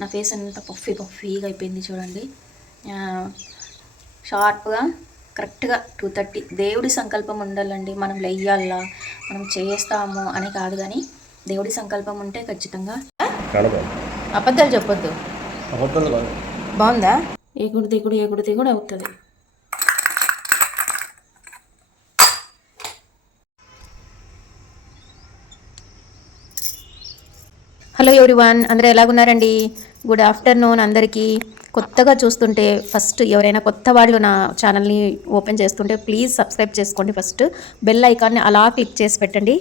నా ఫేస్ అంతా పఫీగా అయిపోయింది చూడండి. షార్ప్గా కరెక్ట్గా 2:30. దేవుడి సంకల్పం ఉండాలండి. మనం లెయ్యాలా, మనం చేస్తాము అని కాదు, కానీ దేవుడి సంకల్పం ఉంటే ఖచ్చితంగా. అబద్ధాలు చెప్పొద్దు. బాగుందా? ఎగుడు దిగుడు అవుతుంది. హలో ఎవ్రీవన్, అందరూ ఎలాగున్నారండి? గుడ్ ఆఫ్టర్నూన్ అందరికీ. కొత్తగా చూస్తుంటే ఫస్ట్ ఎవరైనా కొత్త వాళ్ళు నా ఛానల్ని ఓపెన్ చేస్తుంటే ప్లీజ్ సబ్స్క్రైబ్ చేసుకోండి. ఫస్ట్ బెల్ ఐకాన్ని అలా క్లిక్ చేసి పెట్టండి.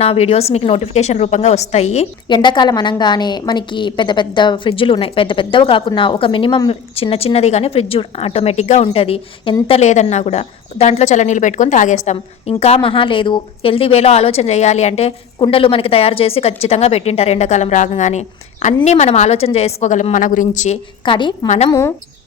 నా వీడియోస్ మీకు నోటిఫికేషన్ రూపంగా వస్తాయి. ఎండాకాలం అనగానే మనకి పెద్ద పెద్ద ఫ్రిడ్జ్లు ఉన్నాయి. పెద్దవి కాకుండా ఒక మినిమం చిన్నది కానీ ఫ్రిడ్జ్ ఆటోమేటిక్గా ఉంటుంది. ఎంత లేదన్నా కూడా దాంట్లో చల్లనీళ్ళు పెట్టుకొని తాగేస్తాం. ఇంకా మహా లేదు, హెల్తీ వేలో ఆలోచన చేయాలి అంటే కుండలు మనకి తయారు చేసి ఖచ్చితంగా పెట్టింటారు ఎండాకాలం రాగానే. అన్నీ మనం ఆలోచన చేసుకోగలం మన గురించి. కానీ మనము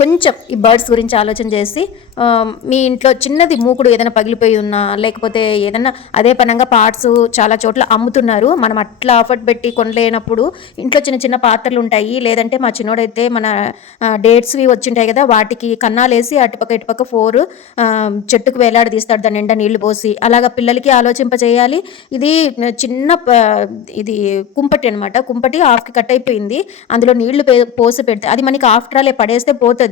కొంచెం ఈ బర్డ్స్ గురించి ఆలోచన చేసి మీ ఇంట్లో చిన్నది మూకుడు ఏదైనా పగిలిపోయి ఉన్నా, లేకపోతే ఏదైనా అదే పనంగా పార్ట్స్ చాలా చోట్ల అమ్ముతున్నారు. మనం అట్లా ఎఫర్ట్ పెట్టి కొనలేనప్పుడు ఇంట్లో చిన్న పాత్రలు ఉంటాయి. లేదంటే మా చిన్నోడైతే మన డేట్స్వి వచ్చింటాయి కదా, వాటికి కన్నాలేసి అటుపక్క ఇటుపక్క 4 చెట్టుకు వేలాడి తీస్తాడు, దాని నిండా నీళ్లు పోసి. అలాగా పిల్లలకి ఆలోచింపజేయాలి. ఇది చిన్న ఇది కుంపటి అనమాట. కుంపటి హాఫ్కి కట్ అయిపోయింది. అందులో నీళ్లు పోసి పెడితే అది మనకి ఆఫ్టర్ ఆల్ పడేస్తే పోతుంది.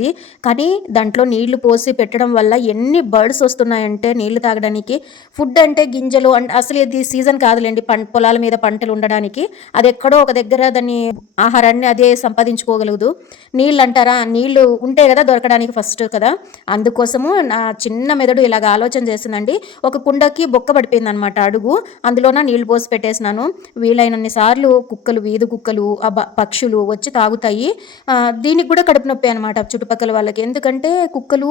కానీ దాంట్లో నీళ్లు పోసి పెట్టడం వల్ల ఎన్ని బర్డ్స్ వస్తున్నాయంటే నీళ్లు తాగడానికి. ఫుడ్ అంటే గింజలు అంటే అసలు ఇది సీజన్ కాదులేండి పొలాల మీద పంటలు ఉండడానికి. అది ఎక్కడో ఒక దగ్గర దాన్ని ఆహారాన్ని అదే సంపాదించుకోగలదు. నీళ్ళు అంటారా, నీళ్లు ఉంటే కదా దొరకడానికి ఫస్ట్ కదా. అందుకోసము నా చిన్న మెదడు ఇలాగ ఆలోచన చేసిందండి. ఒక కుండకి బొక్క పడిపోయింది అనమాట అడుగు, అందులోన నీళ్లు పోసి పెట్టేసినాను. వీలైనన్ని సార్లు కుక్కలు, వీధి కుక్కలు, పక్షులు వచ్చి తాగుతాయి. దీనికి కూడా కడుపు నొప్పి అనమాట చుట్టుపక్కల వాళ్ళకి. ఎందుకంటే కుక్కలు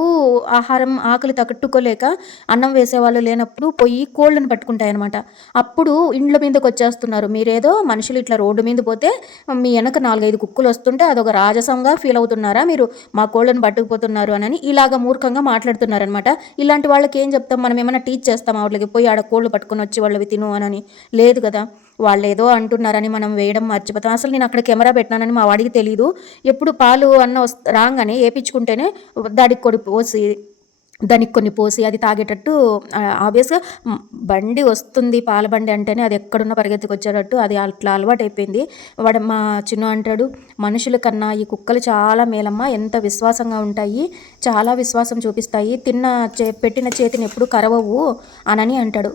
ఆహారం ఆకలి తట్టుకోలేక అన్నం వేసేవాళ్ళు లేనప్పుడు పోయి కోళ్ళను పట్టుకుంటాయి అనమాట. అప్పుడు ఇండ్ల మీదకి వచ్చేస్తున్నారు. మీరేదో మనుషులు ఇట్లా రోడ్డు మీద పోతే మీ వెనక 4-5 కుక్కలు వస్తుంటే అదొక రాజసంగా ఫీల్ అవుతున్నారా మీరు, మా కోళ్ళను పట్టుకుపోతున్నారు అని ఇలాగ మూర్ఖంగా మాట్లాడుతున్నారనమాట. ఇలాంటి వాళ్ళకి ఏం చెప్తాం మనం? ఏమైనా టీచ్ చేస్తాం వాళ్ళకి, పోయి ఆడ కోళ్ళు పట్టుకొని వచ్చి వాళ్ళవి తిను అని? లేదు కదా. వాళ్ళు ఏదో అంటున్నారని మనం వేయడం మర్చిపోతాం. అసలు నేను అక్కడ కెమెరా పెట్టినానని మా వాడికి తెలీదు. ఎప్పుడు పాలు అన్న రాగానే వేయించుకుంటేనే దానికి కొన్ని పోసి అది తాగేటట్టు. ఆబ్వియస్గా బండి వస్తుంది, పాల బండి అంటేనే అది ఎక్కడున్నా పరిగెత్తుకు వచ్చేటట్టు అది అట్లా అలవాటు అయిపోయింది. వాడు మా చిన్న అంటాడు, మనుషుల కన్నా ఈ కుక్కలు చాలా మేలమ్మ, ఎంత విశ్వాసంగా ఉంటాయి, చాలా విశ్వాసం చూపిస్తాయి, పెట్టిన చేతిని ఎప్పుడు కరవవు అని అంటాడు.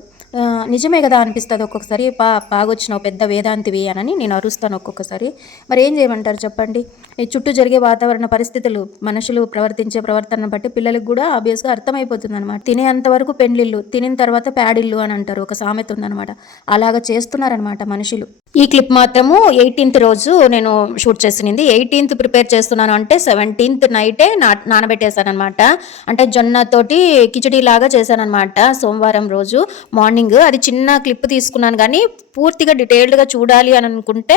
నిజమే కదా అనిపిస్తుంది ఒక్కొక్కసారి. బాగొచ్చినావు పెద్ద వేదాంతివి అని నేను అరుస్తాను ఒక్కొక్కసారి. మరి ఏం చేయమంటారు చెప్పండి? ఈ చుట్టూ జరిగే వాతావరణ పరిస్థితులు, మనుషులు ప్రవర్తించే ప్రవర్తనను బట్టి పిల్లలకు కూడా ఆబ్వియస్గా అర్థమైపోతుంది అనమాట. తినేంతవరకు పెండ్లిళ్ళు, తినిన తర్వాత ప్యాడిళ్ళు అని అంటారు, ఒక సామెత ఉందనమాట. అలాగ చేస్తున్నారనమాట మనుషులు. ఈ క్లిప్ మాత్రము 18th రోజు నేను షూట్ చేసినది. 18th ప్రిపేర్ చేస్తున్నాను అంటే 17th నైటే నానబెట్టేశాను అనమాట. అంటే జొన్నతోటి కిచడీ లాగా చేశాను అనమాట సోమవారం రోజు మార్నింగ్. అది చిన్న క్లిప్ తీసుకున్నాను, కానీ పూర్తిగా డీటెయిల్డ్గా చూడాలి అని అనుకుంటే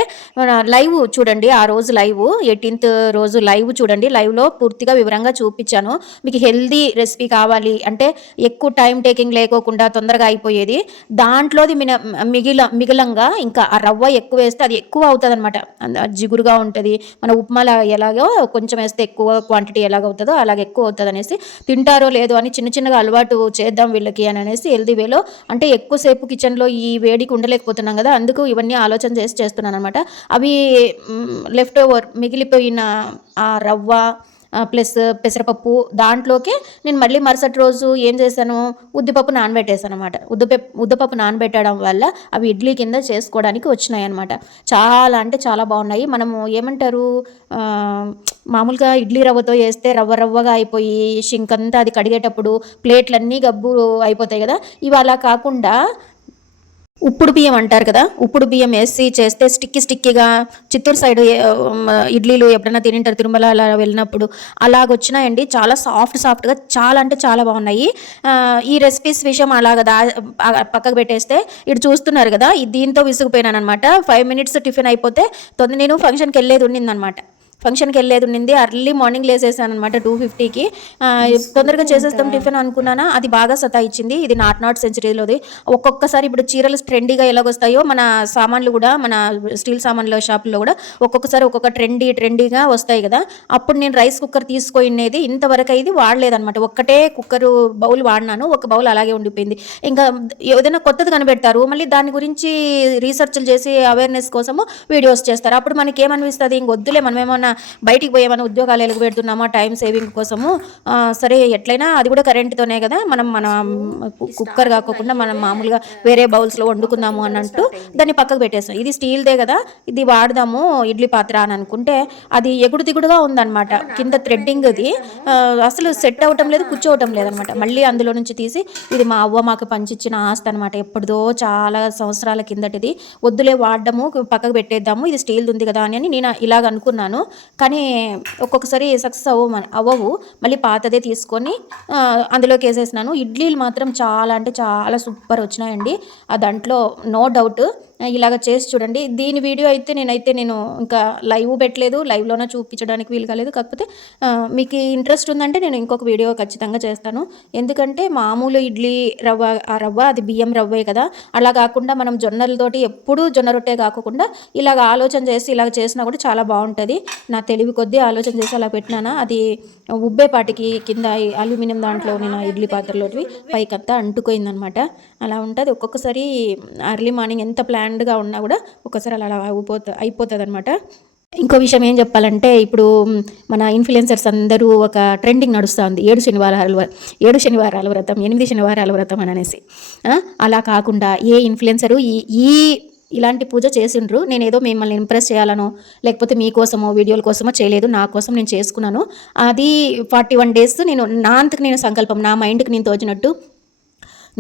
లైవ్ చూడండి. ఆ రోజు లైవ్ 18th రోజు లైవ్ చూడండి. లైవ్లో పూర్తిగా వివరంగా చూపించాను. మీకు హెల్దీ రెసిపీ కావాలి అంటే ఎక్కువ టైం టేకింగ్ లేకోకుండా తొందరగా అయిపోయేది. దాంట్లోది మిగిలంగా ఇంకా ఆ రవ్వ ఎక్కువ వేస్తే అది ఎక్కువ అవుతుంది అనమాట, జిగురుగా ఉంటుంది. మన ఉప్మాలా ఎలాగో కొంచెం వేస్తే ఎక్కువ క్వాంటిటీ ఎలాగవుతుందో అలాగే ఎక్కువ అవుతుంది అనేసి, తింటారో లేదో అని చిన్నగా అలవాటు చేద్దాం వీళ్ళకి అని అనేసి హెల్దీ వేలో. అంటే ఎక్కువసేపు కిచెన్లో ఈ వేడికి ఉండలేకపోతున్నాం కదా, అందుకు ఇవన్నీ ఆలోచన చేసి చేస్తున్నాను అనమాట. అవి లెఫ్ట్ ఓవర్ మిగిలిపోయిన ఆ రవ్వ ప్లస్ పెసరపప్పు దాంట్లోకి నేను మళ్ళీ మరుసటి రోజు ఏం చేశాను, ఉద్దిపప్పు నానబెట్టేశాను అనమాట. ఉద్దపప్పు నానబెట్టడం వల్ల అవి ఇడ్లీ కింద చేసుకోవడానికి వచ్చినాయి అనమాట. చాలా అంటే చాలా బాగున్నాయి. మనము ఏమంటారు, మామూలుగా ఇడ్లీ రవ్వతో వేస్తే రవ్వగా అయిపోయి షింకంతా అది కడిగేటప్పుడు ప్లేట్లన్నీ గబ్బు అయిపోతాయి కదా. ఇవి అలా కాకుండా ఉప్పుడు బియ్యం అంటారు కదా, ఉప్పుడు బియ్యం వేసి చేస్తే స్టిక్కీగా, చిత్తూరు సైడ్ ఇడ్లీలు ఎప్పుడైనా తినింటారు తిరుమల అలా వెళ్ళినప్పుడు, అలాగొచ్చినాయండి. చాలా సాఫ్ట్గా చాలా అంటే చాలా బాగున్నాయి. ఈ రెసిపీస్ విషయం అలాగ పక్కకు పెట్టేస్తే ఇటు చూస్తున్నారు కదా, దీంతో విసిగిపోయినాను అనమాట. 5 minutes టిఫిన్ అయిపోతే నేను ఫంక్షన్కి వెళ్ళేది ఉండిందనమాట. ఫంక్షన్కి వెళ్ళేది ఉండింది. అర్లీ మార్నింగ్ లేసేసాను అనమాట 2:50కి. తొందరగా చేసేస్తాం టిఫిన్ అనుకున్నానా, అది బాగా సతాయిచ్చింది. ఇది నాట్ సెంచరీలోది. ఒక్కొక్కసారి ఇప్పుడు చీరలు ట్రెండీగా ఎలాగొస్తాయో మన సామాన్లు కూడా, మన స్టీల్ సామాన్ల షాపుల్లో కూడా ఒక్కొక్కసారి ఒక్కొక్క ట్రెండీగా వస్తాయి కదా. అప్పుడు నేను రైస్ కుక్కర్ తీసుకునేది. ఇంతవరకు ఇది వాడలేదనమాట. ఒక్కటే కుక్కరు బౌల్ వాడినాను, ఒక బౌల్ అలాగే ఉండిపోయింది. ఇంకా ఏదైనా కొత్తది కనిపెడతారు, మళ్ళీ దాని గురించి రీసెర్చ్లు చేసి అవేర్నెస్ కోసము వీడియోస్ చేస్తారు. అప్పుడు మనకి ఏమనిపిస్తుంది, ఇంకొద్దులే, మనం ఏమన్నా బయటికి పోయేమన్నా ఉద్యోగాలు ఎలుగు పెడుతున్నామా టైం సేవింగ్ కోసము, సరే ఎట్లయినా అది కూడా కరెంట్తోనే కదా, మన కుక్కర్ కాకుండా మనం మామూలుగా వేరే బౌల్స్లో వండుకుందాము అన్నట్టు దాన్ని పక్కకు పెట్టేస్తాం. ఇది స్టీల్దే కదా, ఇది వాడదాము ఇడ్లీ పాత్ర అని అనుకుంటే అది ఎగుడు దిగుడుగా ఉందన్నమాట. కింద థ్రెడ్డింగ్ది అసలు సెట్ అవటం లేదు, కూర్చోవటం లేదనమాట. మళ్ళీ అందులో నుంచి తీసి, ఇది మా అవ్వ మాకు పంచిచ్చిన ఆస్తి అనమాట, ఎప్పుడుదో చాలా సంవత్సరాల కిందటిది, వద్దులే వాడడము పక్కకు పెట్టేద్దాము, ఇది స్టీల్ది ఉంది కదా అని నేను ఇలాగ అనుకున్నాను. కానీ ఒక్కొక్కసారి సక్సెస్ అవ్వవు. మళ్ళీ పాతదే తీసుకొని అందులోకి వేసేసినాను. ఇడ్లీలు మాత్రం చాలా అంటే చాలా సూపర్ వచ్చినాయండి. దాంట్లో నో డౌట్. ఇలాగ చేసి చూడండి. దీని వీడియో అయితే నేను ఇంకా లైవ్ పెట్టలేదు, లైవ్లోనే చూపించడానికి వీలు కాలేదు. కాకపోతే మీకు ఇంట్రెస్ట్ ఉందంటే నేను ఇంకొక వీడియో ఖచ్చితంగా చేస్తాను. ఎందుకంటే మామూలు ఇడ్లీ రవ్వ, ఆ రవ్వ అది బియ్యం రవ్వే కదా, అలా కాకుండా మనం జొన్నలతోటి ఎప్పుడూ జొన్న రొట్టే కాకుండా ఇలాగ ఆలోచన చేసి ఇలాగ చేసినా కూడా చాలా బాగుంటుంది. నా తెలివి కొద్దీ ఆలోచన చేసి అలా పెట్టినానా, అది ఉబ్బేపాటికి కింద అల్యూమినియం దాంట్లో నేను ఇడ్లీ పాత్రలోటివి పైకంతా అంటుకోయిందనమాట. అలా ఉంటుంది. ఒక్కొక్కసారి అర్లీ మార్నింగ్ ఎంత ప్లాన్డ్గా ఉన్నా కూడా ఒక్కసారి అలా అయిపోతుంది అనమాట. ఇంకో విషయం ఏం చెప్పాలంటే, ఇప్పుడు మన ఇన్ఫ్లుయెన్సర్స్ అందరూ ఒక ట్రెండింగ్ నడుస్తుంది, 7 శనివారాల వ్రతం, 8 శనివారాల వ్రతం అని అనేసి. అలా కాకుండా ఏ ఇన్ఫ్లుయెన్సరు ఈ ఇలాంటి పూజ చేసిండ్రు, నేను ఏదో మిమ్మల్ని ఇంప్రెస్ చేయాలనో లేకపోతే మీకోసమో వీడియోల కోసమో చేయలేదు, నా కోసం నేను చేసుకున్నాను. అది 41 days నా అంతకు నేను సంకల్పం, నా మైండ్కి నేను తోచినట్టు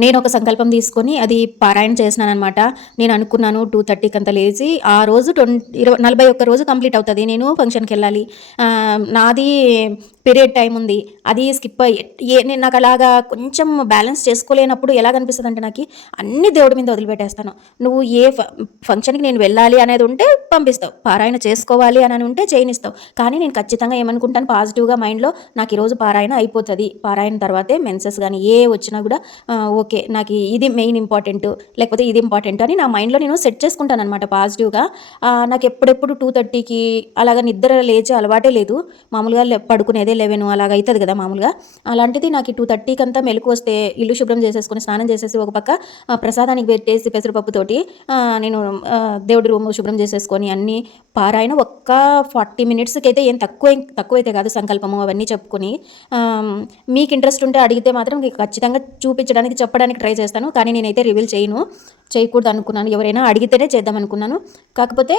నేను ఒక సంకల్పం తీసుకొని అది పారాయణ చేసినాను అనమాట. నేను అనుకున్నాను 2:30కి అంతా లేచి, ఆ రోజు 41 రోజు కంప్లీట్ అవుతుంది, నేను ఫంక్షన్కి వెళ్ళాలి, నాది పీరియడ్ టైం ఉంది, అది స్కిప్ నేను నాకు అలాగా కొంచెం బ్యాలెన్స్ చేసుకోలేనప్పుడు ఎలాగనిపిస్తుంది అంటే, నాకు అన్ని దేవుడి మీద వదిలిపెట్టేస్తాను. నువ్వు ఏ ఫంక్షన్కి నేను వెళ్ళాలి అనేది ఉంటే పంపిస్తావు, పారాయణ చేసుకోవాలి అని ఉంటే చేయనిస్తావు. కానీ నేను ఖచ్చితంగా ఏమనుకుంటాను, పాజిటివ్గా మైండ్లో నాకు ఈరోజు పారాయణ అయిపోతుంది, పారాయణ తర్వాతే మెన్సెస్ కానీ ఏ వచ్చినా కూడా ఓకే, నాకు ఇది మెయిన్ ఇంపార్టెంట్, లేకపోతే ఇది ఇంపార్టెంట్ అని నా మైండ్లో నేను సెట్ చేసుకుంటాను అనమాట పాజిటివ్గా. నాకు ఎప్పుడెప్పుడు 2:30కి అలాగ నిద్ర లేచే అలవాటే లేదు. మామూలుగా పడుకునేదే 11 అలాగ అవుతుంది కదా మామూలుగా. అలాంటిది నాకు 2:30కి అంతా మెలకు వస్తే ఇల్లు శుభ్రం చేసేసుకొని స్నానం చేసేసి ఒక పక్క ప్రసాదానికి పెట్టేసి పెసరపప్పుతోటి నేను దేవుడి రూమ్ శుభ్రం చేసేసుకొని అన్నీ పారాయణ ఒక్క 40 minutesకి అయితే ఏం తక్కువైతే కాదు, సంకల్పము అవన్నీ చెప్పుకొని. మీకు ఇంట్రెస్ట్ ఉంటే అడిగితే మాత్రం ఖచ్చితంగా చూపించడానికి చెప్పడానికి ట్రై చేస్తాను. కానీ నేనైతే రివీల్ చేయకూడదు అనుకున్నాను, ఎవరైనా అడిగితేనే చేద్దాం అనుకున్నాను. కాకపోతే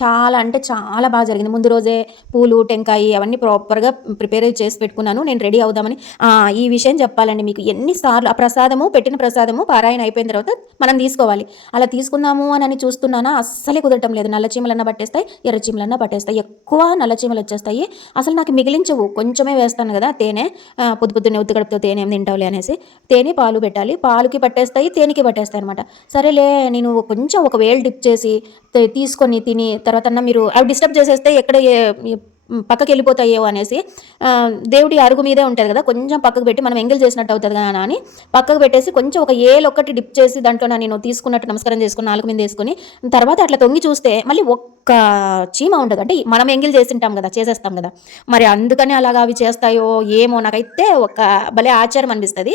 చాలా అంటే చాలా బాగా జరిగింది. ముందు రోజే పూలు టెంకాయ అవన్నీ ప్రాపర్గా ప్రిపేర్ చేసి పెట్టుకున్నాను, నేను రెడీ అవుదామని. ఈ విషయం చెప్పాలండి మీకు, ఎన్నిసార్లు ఆ పెట్టిన ప్రసాదము పారాయణ అయిపోయిన తర్వాత మనం తీసుకోవాలి, అలా తీసుకుందాము అని చూస్తున్నానా అస్సలే కుదరటం లేదు. నల్ల చీమలన్నా పట్టేస్తాయి, ఎర్ర చీమలన్నా పట్టేస్తాయి, ఎక్కువ నల్ల చీమలు వచ్చేస్తాయి. అసలు నాకు మిగిలించవు, కొంచెమే వేస్తాను కదా తేనె, పొద్దున్నే ఉత్తి కడుపుతో తేనె ఏం తింటావులే అనేసి తేనె పాలు పెట్టాలి, పాలుకి పట్టేస్తాయి, తేనెకి పట్టేస్తాయి అనమాట. సరేలే నేను కొంచెం ఒక వేలు డిప్ చేసి తీసుకొని తిని తర్వాత మీరు అవి డిస్టర్బ్ చేసేస్తే ఎక్కడ పక్కకి వెళ్ళిపోతాయేమో అనేసి దేవుడి అరుగు మీదే ఉంటుంది కదా, కొంచెం పక్కకు పెట్టి మనం ఎంగిల్ చేసినట్టు అవుతుంది కదా అని పక్కకు పెట్టేసి కొంచెం ఒక ఏలు ఒక్కటి డిప్ చేసి దాంట్లో నేను తీసుకున్నట్టు నమస్కారం చేసుకుని నాలుగు మీద వేసుకుని తర్వాత అట్లా తొంగి చూస్తే మళ్ళీ ఒక్క చీమ ఉండదు. అంటే మనం ఎంగిల్ చేసేస్తాం కదా, మరి అందుకని అలాగా అవి చేస్తాయో ఏమో, నాకైతే ఒక భలే ఆచారం అనిపిస్తుంది.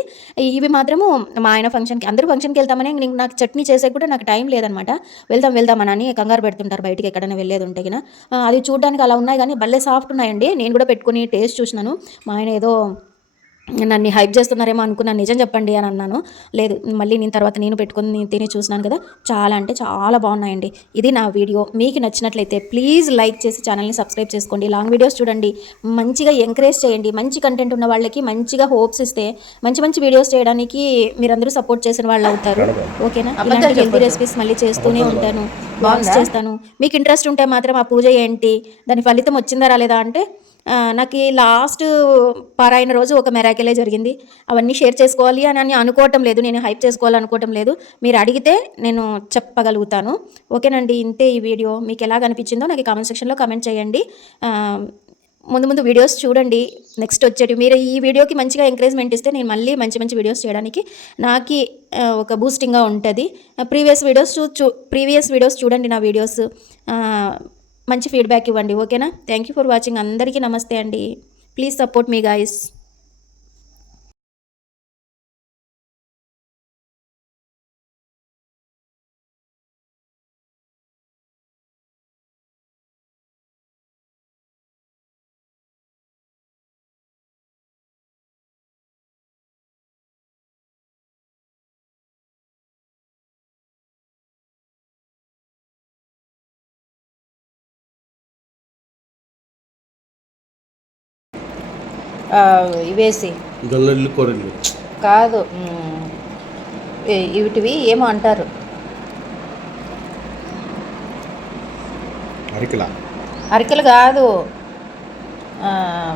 ఇవి మాత్రము మా ఆయన ఫంక్షన్కి, అందరూ ఫంక్షన్కి వెళ్తామని నాకు చట్నీ చేసే కూడా నాకు టైం లేదనమాట. వెళ్దామని కంగారు పెడుతుంటారు బయటికి ఎక్కడైనా వెళ్ళేది ఉంటే కినా. అది చూడడానికి అలా ఉన్నాయి కానీ భలే సాఫ్ట్ ఉన్నాయండి. నేను కూడా పెట్టుకుని టేస్ట్ చూసినాను. మా ఆయన ఏదో నన్ను హైప్ చేస్తున్నారేమో అనుకున్నాను, నిజం చెప్పండి అని అన్నాను. లేదు, మళ్ళీ నేను పెట్టుకుని తిని చూసినాను కదా, చాలా అంటే చాలా బాగున్నాయండి. ఇది నా వీడియో, మీకు నచ్చినట్లయితే ప్లీజ్ లైక్ చేసి ఛానల్ని సబ్స్క్రైబ్ చేసుకోండి. లాంగ్ వీడియోస్ చూడండి, మంచిగా ఎంకరేజ్ చేయండి. మంచి కంటెంట్ ఉన్న వాళ్ళకి మంచిగా హోప్స్ ఇస్తే మంచి వీడియోస్ చేయడానికి మీరందరూ సపోర్ట్ చేసిన వాళ్ళు అవుతారు. ఓకేనా? ఇలాంటి హెల్తీ రెసిపీస్ మళ్ళీ చేస్తూనే ఉంటాను, బాక్స్ చేస్తాను. మీకు ఇంట్రెస్ట్ ఉంటే మాత్రం ఆ పూజ ఏంటి, దాని ఫలితం వచ్చిందా రాలేదా అంటే నాకు లాస్ట్ పారాయణ రోజు ఒక మెరాకిలే జరిగింది. అవన్నీ షేర్ చేసుకోవాలి అని అనుకోవటం లేదు, నేను హైప్ చేసుకోవాలనుకోవటం లేదు. మీరు అడిగితే నేను చెప్పగలుగుతాను. ఓకేనండి, ఇంతే ఈ వీడియో. మీకు ఎలా అనిపించిందో నాకు కామెంట్ సెక్షన్లో కామెంట్ చేయండి. ముందు ముందు వీడియోస్ చూడండి, నెక్స్ట్ వచ్చేటివి. మీరు ఈ వీడియోకి మంచిగా ఎంకరేజ్మెంట్ ఇస్తే నేను మళ్ళీ మంచి మంచి వీడియోస్ చేయడానికి నాకు ఒక బూస్టింగ్గా ఉంటుంది. ప్రీవియస్ వీడియోస్ చూడండి, నా వీడియోస్ మంచి ఫీడ్బ్యాక్ ఇవ్వండి. ఓకేనా? Thank you for watching. అందరికీ నమస్తే అండి. ప్లీజ్ సపోర్ట్ మీ గైస్. ఇవేసి కాదు, వీటివి ఏమో అంటారు, అరికెలు కాదు,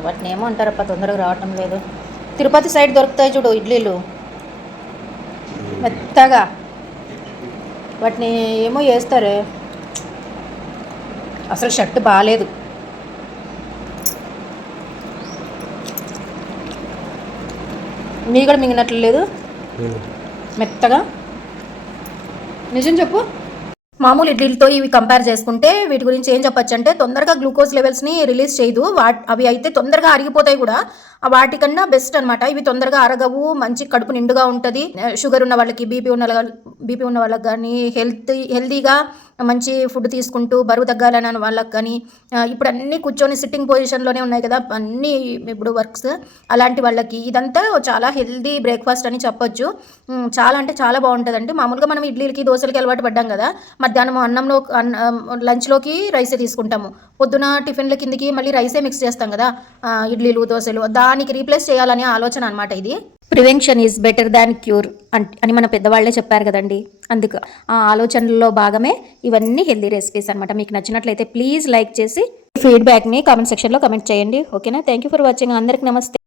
వాటిని ఏమో అంటారప్ప, తొందరగా రావటం లేదు. తిరుపతి సైడ్ దొరుకుతాయి చూడు ఇడ్లీలు, మెత్తగా, వాటిని ఏమో చేస్తారే. అసలు షర్ట్ బాగాలేదు. మీ కూడా మింగినట్లు లేదు, మెత్తగా. నిజం చెప్పు. మామూలు ఇడ్లీలతో ఇవి కంపేర్ చేసుకుంటే వీటి గురించి ఏం చెప్పచ్చు అంటే, తొందరగా గ్లూకోజ్ లెవెల్స్ని రిలీజ్ చేయదు. అవి అయితే తొందరగా అరిగిపోతాయి కూడా. వాటికన్నా బెస్ట్ అనమాట. ఇవి తొందరగా అరగవు, మంచి కడుపు నిండుగా ఉంటుంది. షుగర్ ఉన్న వాళ్ళకి, బీపీ ఉన్న వాళ్ళకి కానీ, హెల్తీగా మంచి ఫుడ్ తీసుకుంటూ బరువు తగ్గాలని వాళ్ళకి కానీ, ఇప్పుడు అన్నీ కూర్చొని సిట్టింగ్ పొజిషన్లోనే ఉన్నాయి కదా అన్నీ ఇప్పుడు వర్క్స్, అలాంటి వాళ్ళకి ఇదంతా చాలా హెల్తీ బ్రేక్ఫాస్ట్ అని చెప్పొచ్చు. చాలా అంటే చాలా బాగుంటుందండి. మామూలుగా మనం ఇడ్లీలకి దోశలకి అలవాటు పడ్డాం కదా, మధ్యాహ్నం లంచ్లోకి రైసే తీసుకుంటాము, పొద్దున టిఫిన్ల కిందకి మళ్ళీ రైసే మిక్స్ చేస్తాం కదా, ఇడ్లీలు దోశలు. దానికి రీప్లేస్ చేయాలనే ఆలోచన అనమాట ఇది. Prevention is better than cure అని మన పెద్దవాళ్లే చెప్పారు కదండి. అందుకు ఆ ఆలోచనలో భాగమే ఇవన్నీ హెల్దీ రెసిపీస్ అనమాట. మీకు నచ్చినట్లయితే ప్లీజ్ లైక్ చేసి ఫీడ్బ్యాక్ని కామెంట్ సెక్షన్లో కామెంట్ చేయండి. ఓకేనా? Thank you for watching. అందరికి నమస్తే.